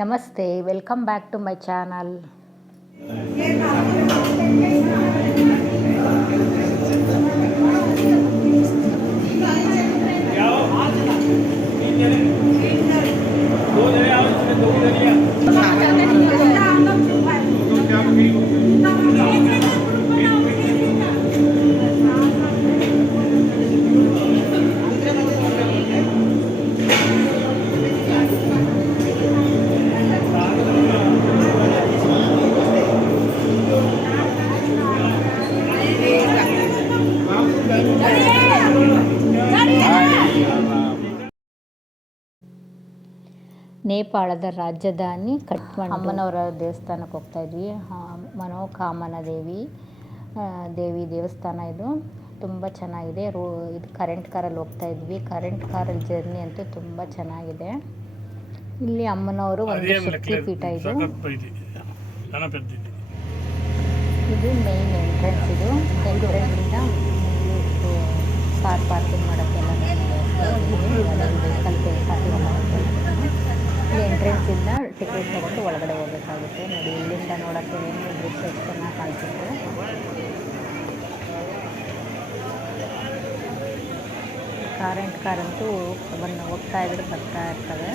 ನಮಸ್ತೆ, welcome back to my channel. ನೇಪಾಳದ ರಾಜಧಾನಿ ಕಠ್ಮಂಡು. ಅಮ್ಮನವರ ದೇವಸ್ಥಾನಕ್ಕೆ ಹೋಗ್ತಾ ಇದ್ವಿ. ಮನೋಕಾಮನ ದೇವಿ ದೇವಸ್ಥಾನ ಇದು ತುಂಬ ಚೆನ್ನಾಗಿದೆ. ಇದು ಕರೆಂಟ್ ಕಾರಲ್ಲಿ ಹೋಗ್ತಾ ಇದ್ವಿ. ಕರೆಂಟ್ ಕಾರಲ್ಲಿ ಜರ್ನಿ ಅಂತೂ ತುಂಬ ಚೆನ್ನಾಗಿದೆ. ಇಲ್ಲಿ ಅಮ್ಮನವರು ಒಂದು ಶಕ್ತಿ ಪೀಠ ಇದು ಮೇನ್ ಎಂಟ್ರೆನ್ಸ್. ಇದು ಎಂಟ್ರೆನ್ಸಿಂದ ಕಾರ್ ಪಾರ್ಕಿಂಗ್ ಮಾಡೋಕ್ಕೆಲ್ಲ ವೆಹಿಕಲ್ ಪಾರ್ಕಿಂಗ್ ಮಾಡೋಕ್ಕೆಲ್ಲ ಇಲ್ಲಿ ಎಂಟ್ರೆನ್ಸಿಂದ ಟಿಕೆಟ್ ತೊಗೊಂಡು ಒಳಗಡೆ ಹೋಗಬೇಕಾಗುತ್ತೆ. ನೋಡಿ, ಇಲ್ಲಿಂದ ನೋಡೋಕ್ಕೆ ದೃಶ್ಯ ಎಷ್ಟು ಚೆನ್ನಾಗಿ ಕಾಣಿಸುತ್ತೆ. ಕರೆಂಟ್ ಕಾರ್ ಅಂತೂ ಹೋಗ್ತಾ ಇದ್ರೆ ಬರ್ತಾ ಇರ್ತವೆ.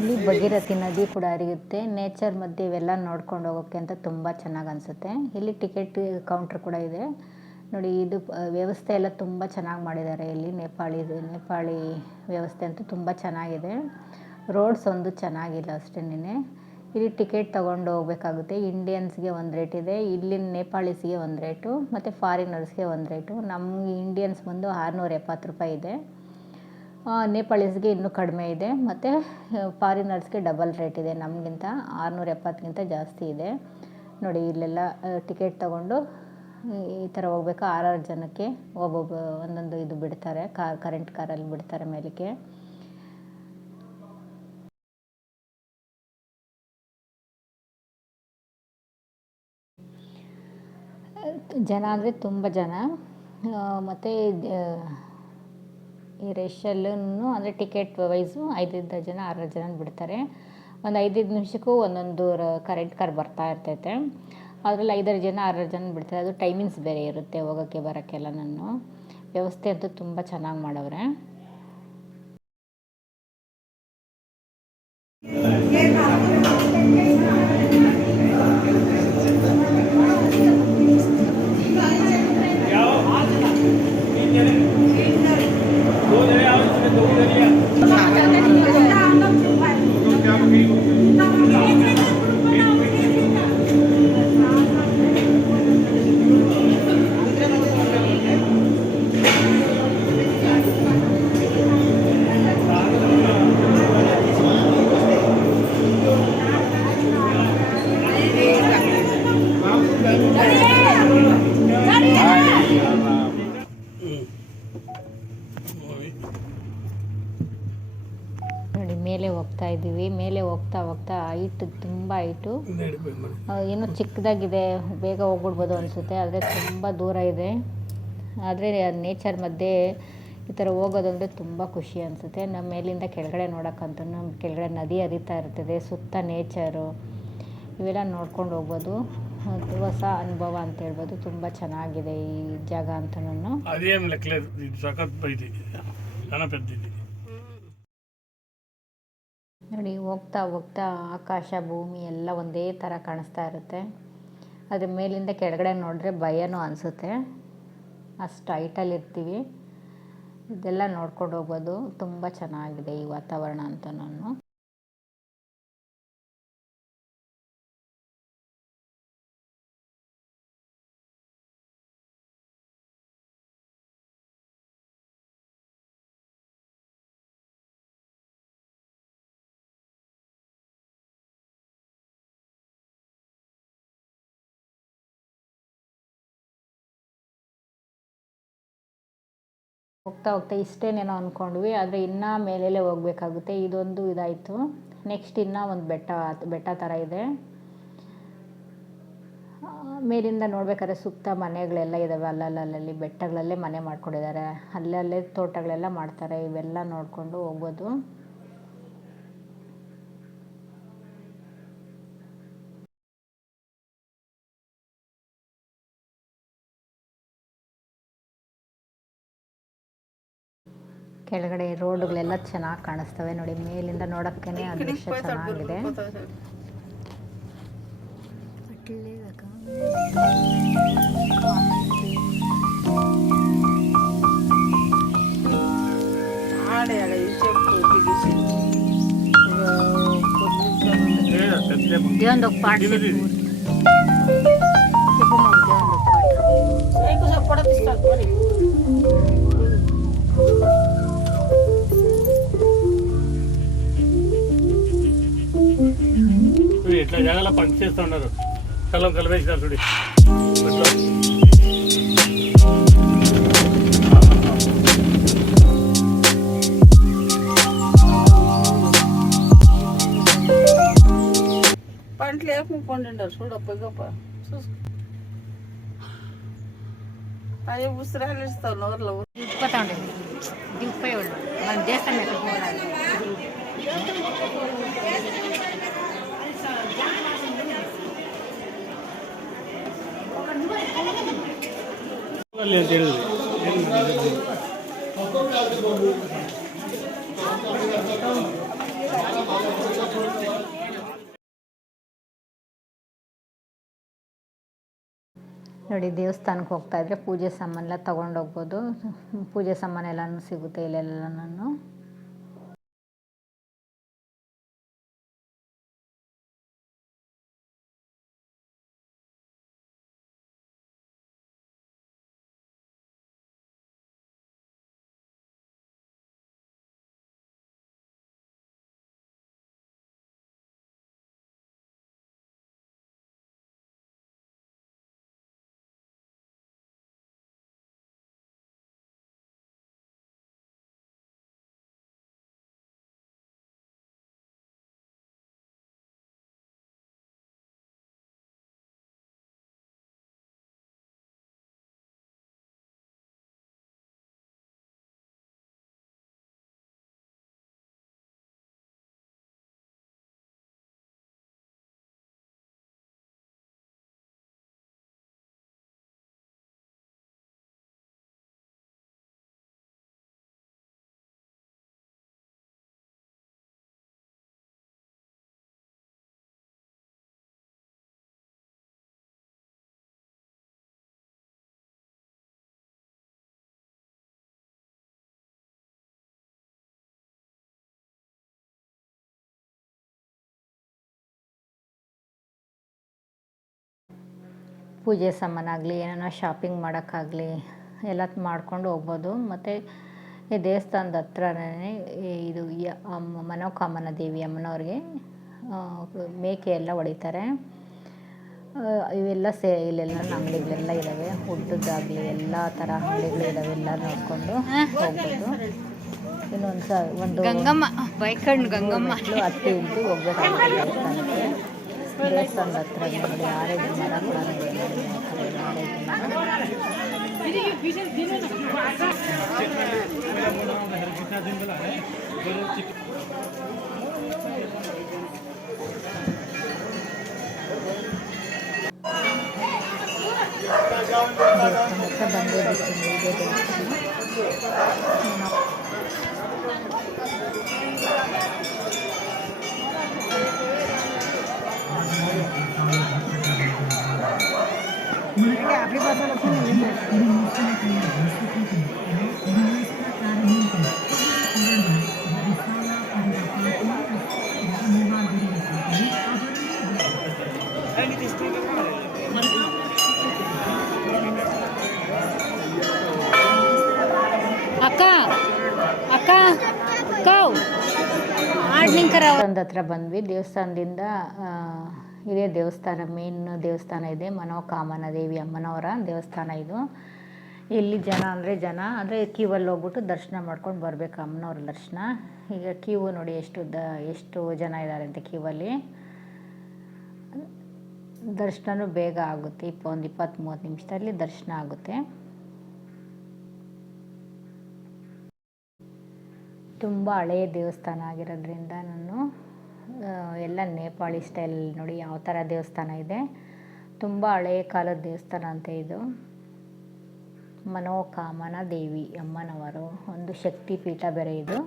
ಇಲ್ಲಿ ಭಗೀರಥಿ ನದಿ ಕೂಡ ಹರಿಯುತ್ತೆ. ನೇಚರ್ ಮಧ್ಯೆ ಇವೆಲ್ಲ ನೋಡ್ಕೊಂಡು ಹೋಗೋಕ್ಕೆ ಅಂತ ತುಂಬ ಚೆನ್ನಾಗಿ ಅನಿಸುತ್ತೆ. ಇಲ್ಲಿ ಟಿಕೆಟ್ ಕೌಂಟ್ರ್ ಕೂಡ ಇದೆ. ನೋಡಿ, ಇದು ವ್ಯವಸ್ಥೆ ಎಲ್ಲ ತುಂಬ ಚೆನ್ನಾಗಿ ಮಾಡಿದ್ದಾರೆ. ಇಲ್ಲಿ ನೇಪಾಳಿ ವ್ಯವಸ್ಥೆ ಅಂತೂ ತುಂಬ ಚೆನ್ನಾಗಿದೆ. ರೋಡ್ಸ್ ಒಂದು ಚೆನ್ನಾಗಿಲ್ಲ ಅಷ್ಟೇನೆ. ಇಲ್ಲಿ ಟಿಕೆಟ್ ತೊಗೊಂಡು ಹೋಗಬೇಕಾಗುತ್ತೆ. ಇಂಡಿಯನ್ಸ್ಗೆ ಒಂದು ರೇಟ್ ಇದೆ, ಇಲ್ಲಿನ ನೇಪಾಳೀಸ್ಗೆ ಒಂದು ರೇಟು, ಮತ್ತು ಫಾರಿನರ್ಸ್ಗೆ ಒಂದು ರೇಟು. ನಮಗೆ ಇಂಡಿಯನ್ಸ್ ಬಂದು 670 ರೂಪಾಯಿ ಇದೆ. ನೇಪಾಳೀಸ್ಗೆ ಇನ್ನೂ ಕಡಿಮೆ ಇದೆ, ಮತ್ತು ಫಾರಿನರ್ಸ್ಗೆ ಡಬಲ್ ರೇಟ್ ಇದೆ. ನಮಗಿಂತ 670ಗಿಂತ ಜಾಸ್ತಿ ಇದೆ. ನೋಡಿ, ಇಲ್ಲೆಲ್ಲ ಟಿಕೆಟ್ ತೊಗೊಂಡು ಈ ಥರ ಹೋಗ್ಬೇಕು. 6 ಜನಕ್ಕೆ ಒಂದೊಂದು ಇದು ಬಿಡ್ತಾರೆ, ಕರೆಂಟ್ ಕಾರಲ್ಲಿ ಬಿಡ್ತಾರೆ ಮೇಲಕ್ಕೆ. ಜನ ಅಂದರೆ ತುಂಬ ಜನ. ಮತ್ತು ಈ ರಶಲ್ಲೂ ಅಂದರೆ ಟಿಕೆಟ್ ವೈಸು 5 ಜನ 6 ಜನ ಬಿಡ್ತಾರೆ. ಒಂದು 5 ನಿಮಿಷಕ್ಕೂ ಒಂದೊಂದು ಕರೆಂಟ್ ಕಾರ್ ಬರ್ತಾ ಇರ್ತೈತೆ. ಅದರಲ್ಲಿ 5 ಜನ 6 ಜನ ಬಿಡ್ತಾರೆ. ಅದು ಟೈಮಿಂಗ್ಸ್ ಬೇರೆ ಇರುತ್ತೆ ಹೋಗೋಕ್ಕೆ ಬರೋಕ್ಕೆಲ್ಲ. ವ್ಯವಸ್ಥೆ ಅಂತೂ ತುಂಬ ಚೆನ್ನಾಗಿ ಮಾಡವ್ರೆ. ನೋಡಿ, ಮೇಲೆ ಹೋಗ್ತಾ ಇದ್ದೀವಿ. ಮೇಲೆ ಹೋಗ್ತಾ ಹೈಟ್ ತುಂಬ ಹೈಟು. ಏನೋ ಚಿಕ್ಕದಾಗಿದೆ, ಬೇಗ ಹೋಗ್ಬಿಡ್ಬೋದು ಅನಿಸುತ್ತೆ, ಆದರೆ ತುಂಬ ದೂರ ಇದೆ. ಆದರೆ ನೇಚರ್ ಮಧ್ಯೆ ಈ ಥರ ಹೋಗೋದಂದರೆ ತುಂಬ ಖುಷಿ ಅನಿಸುತ್ತೆ. ನಮ್ಮ ಮೇಲಿಂದ ಕೆಳಗಡೆ ನೋಡೋಕ್ಕಂತೂ ನಮ್ಮ ಕೆಳಗಡೆ ನದಿ ಹರಿತಾ ಇರ್ತದೆ, ಸುತ್ತ ನೇಚರು ಇವೆಲ್ಲ ನೋಡ್ಕೊಂಡು ಹೋಗ್ಬೋದು. ಹೊಸ ಅನುಭವ ಅಂತ ಹೇಳ್ಬೋದು. ತುಂಬ ಚೆನ್ನಾಗಿದೆ ಈ ಜಾಗ ಅಂತನೂ. ನೋಡಿ, ಹೋಗ್ತಾ ಆಕಾಶ ಭೂಮಿ ಎಲ್ಲ ಒಂದೇ ಥರ ಕಾಣಿಸ್ತಾ ಇರುತ್ತೆ. ಅದ್ರ ಮೇಲಿಂದ ಕೆಳಗಡೆ ನೋಡಿದ್ರೆ ಭಯನೂ ಅನಿಸುತ್ತೆ, ಅಷ್ಟು ಹೈಟಲ್ಲಿ ಇರ್ತೀವಿ. ಇದೆಲ್ಲ ನೋಡ್ಕೊಂಡು ಹೋಗ್ಬೋದು. ತುಂಬ ಚೆನ್ನಾಗಿದೆ ಈ ವಾತಾವರಣ ಅಂತನೂ. ಹೋಗ್ತಾ ಹೋಗ್ತಾ ಇಷ್ಟೇನೇನೋ ಅಂದ್ಕೊಂಡ್ವಿ, ಆದರೆ ಇನ್ನೂ ಮೇಲೆಲ್ಲೇ ಹೋಗಬೇಕಾಗುತ್ತೆ. ಇದೊಂದು ಇದಾಯಿತು. ನೆಕ್ಸ್ಟ್ ಇನ್ನೂ ಒಂದು ಬೆಟ್ಟ ಥರ ಇದೆ. ಮೇಲಿಂದ ನೋಡ್ಬೇಕಾದ್ರೆ ಸುತ್ತ ಮನೆಗಳೆಲ್ಲ ಇದ್ದಾವೆ, ಅಲ್ಲಲ್ಲಿ ಬೆಟ್ಟಗಳಲ್ಲೇ ಮನೆ ಮಾಡ್ಕೊಂಡಿದ್ದಾರೆ, ಅಲ್ಲಲ್ಲೇ ತೋಟಗಳೆಲ್ಲ ಮಾಡ್ತಾರೆ. ಇವೆಲ್ಲ ನೋಡಿಕೊಂಡು ಹೋಗ್ಬೋದು. ಕೆಳಗಡೆ ರೋಡ್ಗಳೆಲ್ಲ ಚೆನ್ನಾಗಿ ಕಾಣಿಸ್ತವೆ ನೋಡಿ, ಮೇಲಿಂದ ನೋಡೋಕ್ಕೇ ದೃಶ್ಯ ಚೆನ್ನಾಗಿದೆ. ఇట్లా జాగాలో పంట చేస్తూ ఉన్నారు, కలం కలిపేసినారు చూడి. పంటలు వేపుకుంటుంటారు చూడప్ప గొప్ప చూసుకో. అదే ఉసిరాలు ఇస్తావు నోరులో ఉప్పుతా ఉండేది ఉప్పే వాళ్ళు మన దేశం ನೋಡಿ. ದೇವಸ್ಥಾನಕ್ಕೆ ಹೋಗ್ತಾ ಇದ್ರೆ ಪೂಜೆ ಸಾಮಾನೆಲ್ಲ ತೊಗೊಂಡೋಗ್ಬೋದು. ಪೂಜೆ ಸಾಮಾನೆಲ್ಲನೂ ಸಿಗುತ್ತೆ ಇಲ್ಲೆಲ್ಲನೂ. ಪೂಜೆ ಸಾಮಾನಾಗಲಿ ಏನಾರ ಶಾಪಿಂಗ್ ಮಾಡೋಕ್ಕಾಗಲಿ ಎಲ್ಲ ಮಾಡ್ಕೊಂಡು ಹೋಗ್ಬೋದು. ಮತ್ತು ಈ ದೇವಸ್ಥಾನದ ಹತ್ರನೇ ಇದು ಮನೋಕಾಮನ ದೇವಿ ಅಮ್ಮನವ್ರಿಗೆ ಮೇಕೆ ಎಲ್ಲ ಹೊಡಿತಾರೆ. ಇವೆಲ್ಲ ಇಲ್ಲೆಲ್ಲ ಅಂಗಡಿಗಳೆಲ್ಲ ಇದ್ದಾವೆ, ಊಟದ್ದಾಗಲಿ ಎಲ್ಲ ಥರ ಅಂಗಡಿಗಳಿದ್ದಾವೆ. ಎಲ್ಲ ನೋಡಿಕೊಂಡು ಹೋಗ್ಬೋದು. ಒಂದು ಗಂಗಮ್ಮ ಗಂಗಮ್ಮ ಹತ್ತಿ ಇದ್ದು ಹೋಗ್ಬೇಕಾಗುತ್ತೆ ದೇವಸ್ಥಾನಕ್ಕೆ. ದೇವಸ್ಥಾನದ ಹತ್ರ ನೋಡಿ ಆರೋಗ್ಯ ಮರ ಕೂಡ ದೇವಸ್ಥಾನ ಹತ್ರ ಬಂದಿರುತ್ತೆ. ಇದೆ ದೇವಸ್ಥಾನ. आपली भाषा ಅಕ್ಕ ಅಕ್ಕ ಕೌ ಆಡ್ನಿಂಕರ ಒಂದು ಹತ್ರ ಬಂದ್ವಿ. ದೇವಸ್ಥಾನದಿಂದ ಇದೇ ದೇವಸ್ಥಾನ ಮೇನ್ ದೇವಸ್ಥಾನ ಇದೆ, ಮನೋಕಾಮನ ದೇವಿ ಅಮ್ಮನವರ ದೇವಸ್ಥಾನ ಇದು. ಇಲ್ಲಿ ಜನ ಅಂದರೆ ಕ್ಯೂವಲ್ಲಿ ಹೋಗ್ಬಿಟ್ಟು ದರ್ಶನ ಮಾಡ್ಕೊಂಡು ಬರಬೇಕು ಅಮ್ಮನವ್ರ ದರ್ಶನ. ಈಗ ಕ್ಯೂ ನೋಡಿ ಎಷ್ಟು ಜನ ಇದ್ದಾರೆ ಅಂತ ಕ್ಯೂವಲ್ಲಿ. ದರ್ಶನನೂ ಬೇಗ ಆಗುತ್ತೆ, ಒಂದು 20-30 ನಿಮಿಷದಲ್ಲಿ ದರ್ಶನ ಆಗುತ್ತೆ. ತುಂಬ ಹಳೆಯ ದೇವಸ್ಥಾನ ಆಗಿರೋದ್ರಿಂದ ನಾನು ಎಲ್ಲ ನೇಪಾಳಿ ಸ್ಟೈಲ್ ನೋಡಿ ಯಾವ ಥರ ದೇವಸ್ಥಾನ ಇದೆ. ತುಂಬ ಹಳೆಯ ಕಾಲದ ದೇವಸ್ಥಾನ ಅಂತ ಇದು. ಮನೋಕಾಮನ ದೇವಿ ಅಮ್ಮನವರು ಒಂದು ಶಕ್ತಿ ಪೀಠ ಬೇರೆ ಇದು.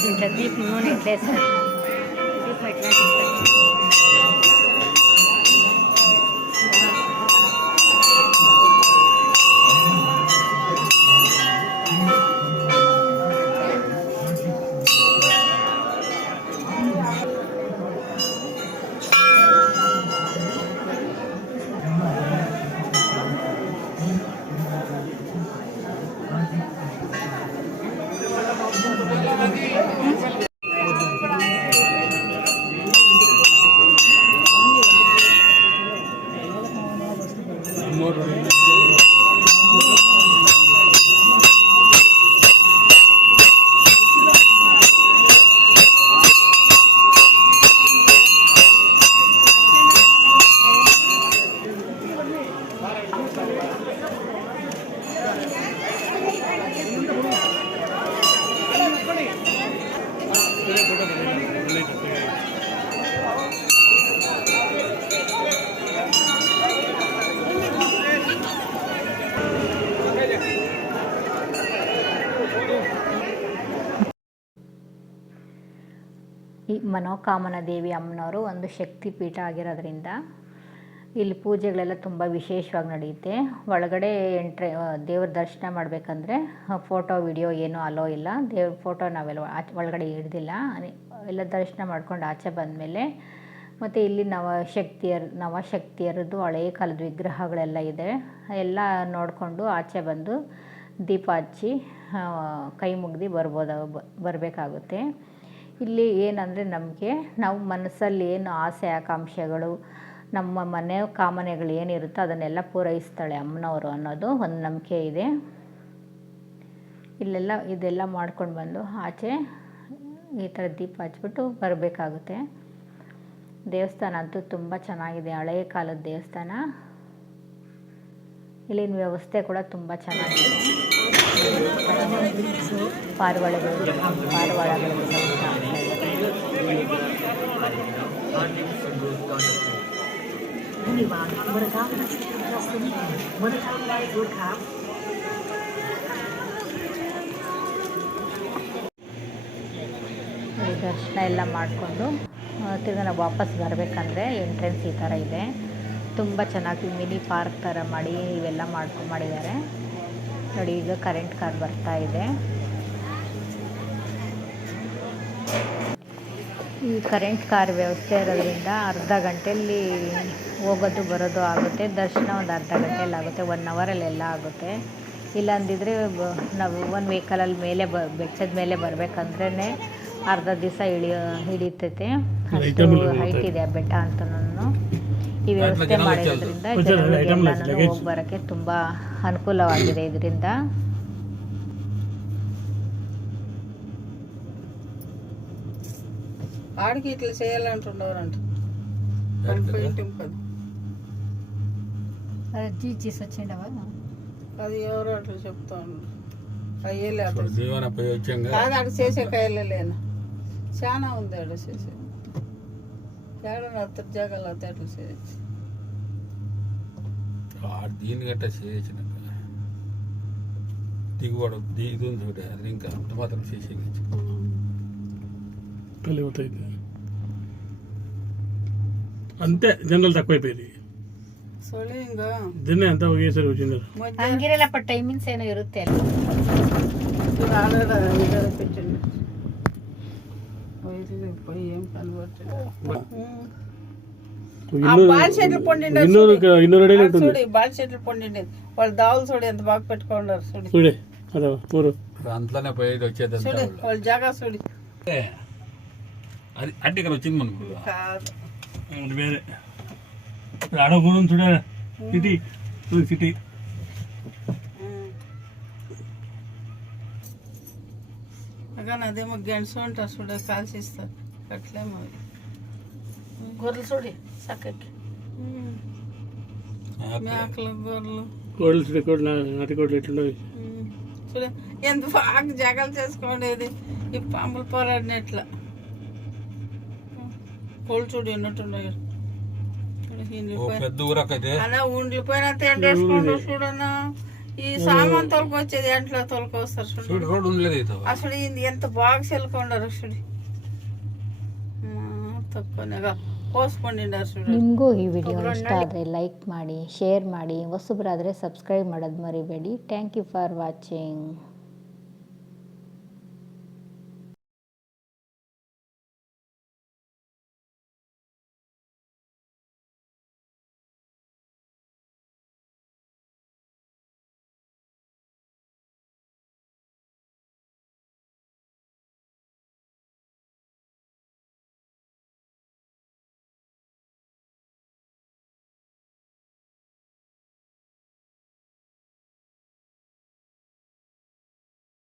దీంట్లో దీపం నూనె ఎట్లేస్తారు, దీపం ఎట్లా తీస్తారు. ಈ ಮನೋಕಾಮನ ದೇವಿ ಅಮ್ಮನವರು ಒಂದು ಶಕ್ತಿ ಪೀಠ ಆಗಿರೋದ್ರಿಂದ ಇಲ್ಲಿ ಪೂಜೆಗಳೆಲ್ಲ ತುಂಬ ವಿಶೇಷವಾಗಿ ನಡೆಯುತ್ತೆ. ಒಳಗಡೆ ದೇವ್ರ ದರ್ಶನ ಮಾಡಬೇಕಂದ್ರೆ ಫೋಟೋ ವಿಡಿಯೋ ಏನೂ ಅಲೋ ಇಲ್ಲ. ದೇವ್ರ ಫೋಟೋ ನಾವೆಲ್ಲ ಒಳಗಡೆ ಹಿಡ್ದಿಲ್ಲ. ಎಲ್ಲ ದರ್ಶನ ಮಾಡ್ಕೊಂಡು ಆಚೆ ಬಂದಮೇಲೆ ಮತ್ತು ಇಲ್ಲಿ ನವಶಕ್ತಿಯರದ್ದು ಹಳೆಯ ಕಾಲದ ವಿಗ್ರಹಗಳೆಲ್ಲ ಇದೆ. ಎಲ್ಲ ನೋಡಿಕೊಂಡು ಆಚೆ ಬಂದು ದೀಪ ಹಚ್ಚಿ ಕೈ ಮುಗ್ದು ಬರಬೇಕಾಗುತ್ತೆ. ಇಲ್ಲಿ ಏನಂದರೆ ನಮಗೆ ನಾವು ಮನಸ್ಸಲ್ಲಿ ಏನು ಆಸೆ ಆಕಾಂಕ್ಷೆಗಳು ನಮ್ಮ ಮನೆ ಕಾಮನೆಗಳು ಏನಿರುತ್ತೋ ಅದನ್ನೆಲ್ಲ ಪೂರೈಸ್ತಾಳೆ ಅಮ್ಮನವರು ಅನ್ನೋದು ಒಂದು ನಂಬಿಕೆ ಇದೆ. ಇದೆಲ್ಲ ಮಾಡ್ಕೊಂಡು ಬಂದು ಆಚೆ ಈ ಥರ ದೀಪ ಹಚ್ಬಿಟ್ಟು ಬರಬೇಕಾಗುತ್ತೆ. ದೇವಸ್ಥಾನ ಅಂತೂ ತುಂಬ ಚೆನ್ನಾಗಿದೆ, ಹಳೆಯ ಕಾಲದ ದೇವಸ್ಥಾನ. ಇಲ್ಲಿನ ವ್ಯವಸ್ಥೆ ಕೂಡ ತುಂಬ ಚೆನ್ನಾಗಿದೆ. ಪಾರಿವಾಳಗಳು ದರ್ಶನ ಎಲ್ಲ ಮಾಡಿಕೊಂಡು ತಿರ್ಗಿ ನಾವು ವಾಪಸ್ ಬರಬೇಕಂದ್ರೆ ಎಂಟ್ರೆನ್ಸ್ ಈ ಥರ ಇದೆ. ತುಂಬ ಚೆನ್ನಾಗಿ ಮಿನಿ ಪಾರ್ಕ್ ಥರ ಮಾಡಿ ಇವೆಲ್ಲ ಮಾಡಿದ್ದಾರೆ ನೋಡಿ. ಈಗ ಕರೆಂಟ್ ಕಾರ್ ಬರ್ತಾ ಇದೆ. ಈ ಕರೆಂಟ್ ಕಾರ್ ವ್ಯವಸ್ಥೆ ಇರೋದ್ರಿಂದ ಅರ್ಧ ಗಂಟೆಯಲ್ಲಿ ಹೋಗೋದು ಬರೋದು ಆಗುತ್ತೆ. ದರ್ಶನ ಒಂದು ಅರ್ಧ ಗಂಟೆಯಲ್ಲಿ ಆಗುತ್ತೆ, 1 ಅವರಲ್ಲೆಲ್ಲ ಆಗುತ್ತೆ. ಇಲ್ಲ ಅಂದಿದ್ರೆ ನಾವು ಒಂದು ವೆಹಿಕಲಲ್ಲಿ ಮೇಲೆ ಬೆಟ್ಟದ ಮೇಲೆ ಬರಬೇಕಂದ್ರೆ ಅರ್ಧ ದಿವಸ ಹಿಡಿತೈತೆ. ಅಷ್ಟು ಹೈಟ್ ಇದೆ ಆ ಬೆಟ್ಟ ಅಂತನೂ. ಈ ವ್ಯವಸ್ಥೆ ಮಾಡಿರೋದ್ರಿಂದ ಜನಗಳಿಗೆಲ್ಲನೂ ಹೋಗಿ ಬರೋಕ್ಕೆ ತುಂಬ ಅನುಕೂಲವಾಗಿದೆ. ಇದರಿಂದ ఆడికి ఇట్లా చేయాలంటున్నారంట. జీజీస్ వచ్చిండవా? అది ఎవరో అట్లా చెప్తా ఉన్నారు. అయ్యేలేదు కాదు, అక్కడ చేసే కాయలేనా చాలా ఉంది. అక్కడ చేసే ఏడన్నా అత్తరు జాగాలు అవుతాయి అట్లా చేయొచ్చు. దీని గట్ట చేయొచ్చు. దిగుబడు ఇది ఉంది చూడే, అది ఇంకా అంత మాత్రం చేసేయచ్చు. అంతే జనరల్ తక్కువైపోయింది. సొలింగా ದಿನ ಅಂತ ಹೋಗಿ వచ్చింది. ಹಂಗಿರಲ್ಲಪ್ಪ, ಟೈಮಿಂಗ್ಸ್ ಏನೋ ಇರುತ್ತೆ ಅಲ್ಲ. పెట్టండి పోయి ఏం కనబడుతుంది. బాల్ చెట్లు పండిండే చూడు, బాల్ చెట్లు పండిండే వాళ్ళు దావులు చూడు ఎంత బాగా పెట్టుకున్నారు చూడు. చూడే అదా పూరు అంతలోనే పోయేది వచ్చేది చూడు వాళ్ళ జాగా చూడు. అది అడ్డికలు వచ్చింది మనకు కాదు, అది వేరే ఆడ కూడా చూడ సిటీ సిటీ కానీ అదేమో గెంట్స్ ఉంటారు చూడ, కాల్చిస్తారు అట్లేమో. గొర్రెలు చూడి చక్కకి, మేకలు గొర్రెలు కోడలు చూడే, కోడలు నాటి కోడలు ఎట్లుండవు చూడ ఎంత బాగా జగలు చేసుకోండేది. ఈ పాములు పోరాడినట్ల కోళ్ళు చూడు ఎన్నట్టున్నాయి. పెద్ద ఊరకైతే అలా ఉండ్లు పోయిన ఎండేసుకుంటూ చూడన్నా. ఈ సామాన్ తొలకొచ్చేది ఎంట్లో తొలకొస్తారు చూడు. అసలు ఎంత బాగా చెల్లుకుండారు చూడు. ತಕ್ಕೊನೆಗ ಪೋಸ್ಕೊಂಡಿದ್ದಾರೆ చూడు. ನಿಮಗೂ ಈ ವಿಡಿಯೋ ಇಷ್ಟ ಆದರೆ ಲೈಕ್ ಮಾಡಿ, ಶೇರ್ ಮಾಡಿ, ಹೊಸಬರಾದರೆ ಸಬ್ಸ್ಕ್ರೈಬ್ ಮಾಡೋದು ಮರಿಬೇಡಿ. Thank you for watching.